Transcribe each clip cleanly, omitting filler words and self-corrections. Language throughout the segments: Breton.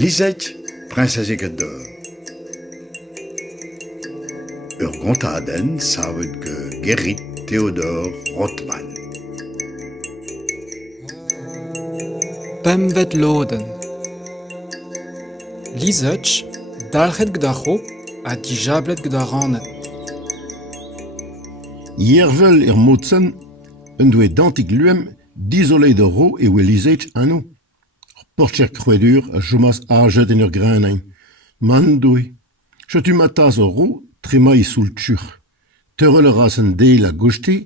Lisette, prinsesse d'or. Ur gontaden savet ge Gerrit Theodor Rothman. Pemvet loden. Lisech, dalchet gdacho, a dijablet gdaranet. Yervel motsen, un doe dantig luem, d'isolé de ro e oe lisech anno. Porcher kruedur a chomas aget en ur grenañ. Man doe. Chetu matas o ro, tremai soul tchur. Teureleras en deil a gochte,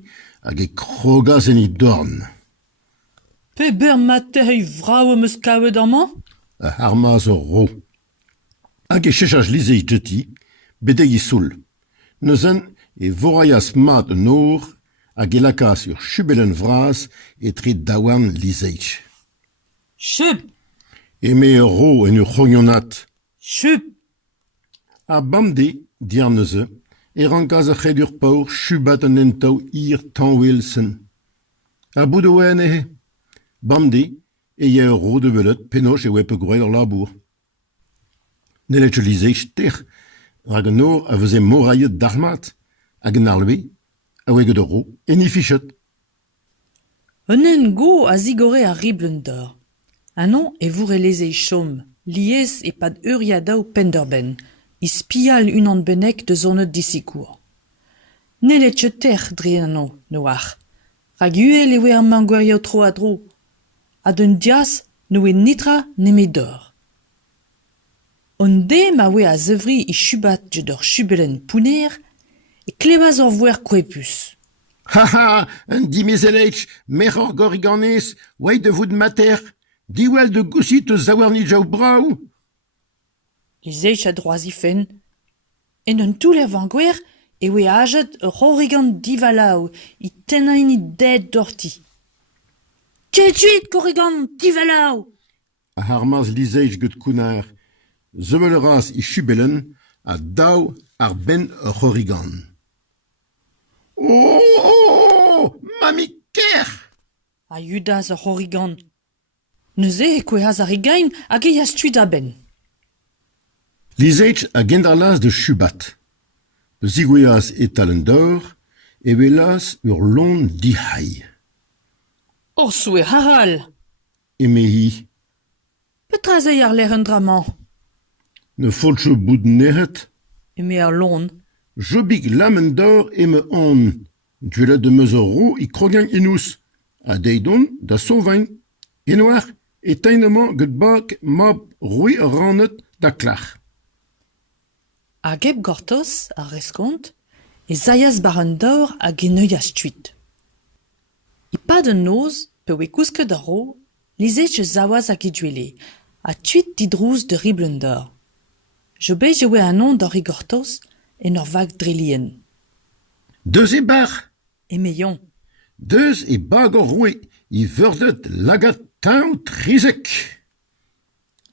hag e krogas en I dorn. Pe ber matei vrao meus kavet amañ? A harmaz o ro. Hag e chechaj lisech jeti, bedeg I soul. Neuzen e voraias mat un or, hag e lakas ur chubelen vras e tre daouarn lisech. Chup, Eme ur ro en ur c'hognonat. chup. A bamde, diar neuze, e rankaz a c'hed ur paour chubat an entaou ir tanwelsen. A bout o en ehe. Bamde, e ya ur ro de belet penoch e wep gwell ur labour. Nelet jo lisech ter, hag an or a veze moraiet darmat, hag an arlwe, a weget ur ro, en I fichet. Un en go a zigore a riblen d'or. Anon e voure lezei chom, liez e pad uriadaou penderben, I spial unan benek de zonet disikour. Nelet je ter dre anon, noar. Rag uel e we ar mangwerio tro a dro. A d'un dias, no e nitra neme d'or. On de ma we a zevri I chubat je d'or chubelen pouner, e klebaz ur vouer kwepus. Ha ha, un dimezelech, meror goriganez, oai de voud mater, diwal de goussit eus zaouarni jaou braou. Lizeix a droazifen. En un touler vangwer, e we ajet ur c'horigan divalao, I tenañ I dead dorti. Tchetuit c'horigan divalao! A harmaz lisech get kounar, zeveleras I chubelen, a daou ar ben ur c'horigan. Oh, mami ker! A yudaz ur c'horigan. Neuze e kwehaz ar egain hag e yastuit a ben. Lisech a gendralas de chubat. De zigouias e talen d'or, e velas ur lon dihai. Ur soue haral! E mehi, Petrazei ar ler un draman. ne folche bout neret, E me ar lon. jobig lamen d'or e me an. Duelet de meus ur ro I krogan inous. A deidon da sauvañ. E noar, e tainement get bak mab roui ranet da klach. A geb gortos, a reskont, e zaias bar un daor hag e neuias tuit. I pad un noz, pe we kousket ar ro, lizech eus zaouaz hag e duele, a tuit didrouz de riblen d'or. Jo bej e we anon d'or I gortos en ur vag drelien. Deus e bar, E meion. deus e bag ur roue, I verdet lagat taou trizek.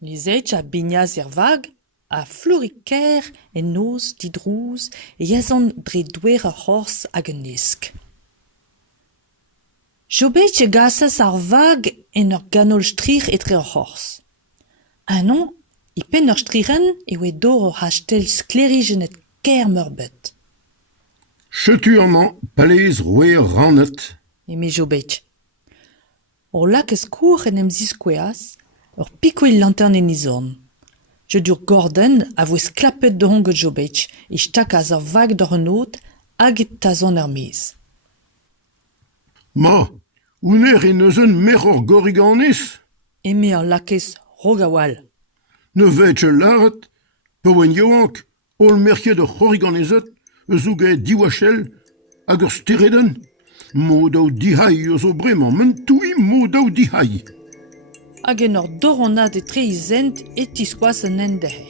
Lizech a bignaz er vag, a floriker en noz didrouz e yazan dre douer ar c'hors hag un isk. Jo bej e gasas ar vag en ur ganol strich etre ur c'hors. Anon, I pen ur strichen e we dor ur hastel sklerigenet ker merbet. Chetu amant, palez roue ranet. E me jo bej. Ur lakez kour en em ziskoueas, ur pikoe lantern en izorn. Je dur gorden a voez klapet de honget jo bej, e stakaz ar vag d'or un out hag et tazon er mez. Ma, uner e neuzen meror goriganez. E me ur lakez rogawal. Ne vet laret, pe oen yoank, ol merket ur c'horiganezet, eus ouget diwachel, hag ur stereden. Modaou dihai eus o bremañ, mentoui modaou dihai. Hag en ur doronat e tre izent e tiskoaz un endehe.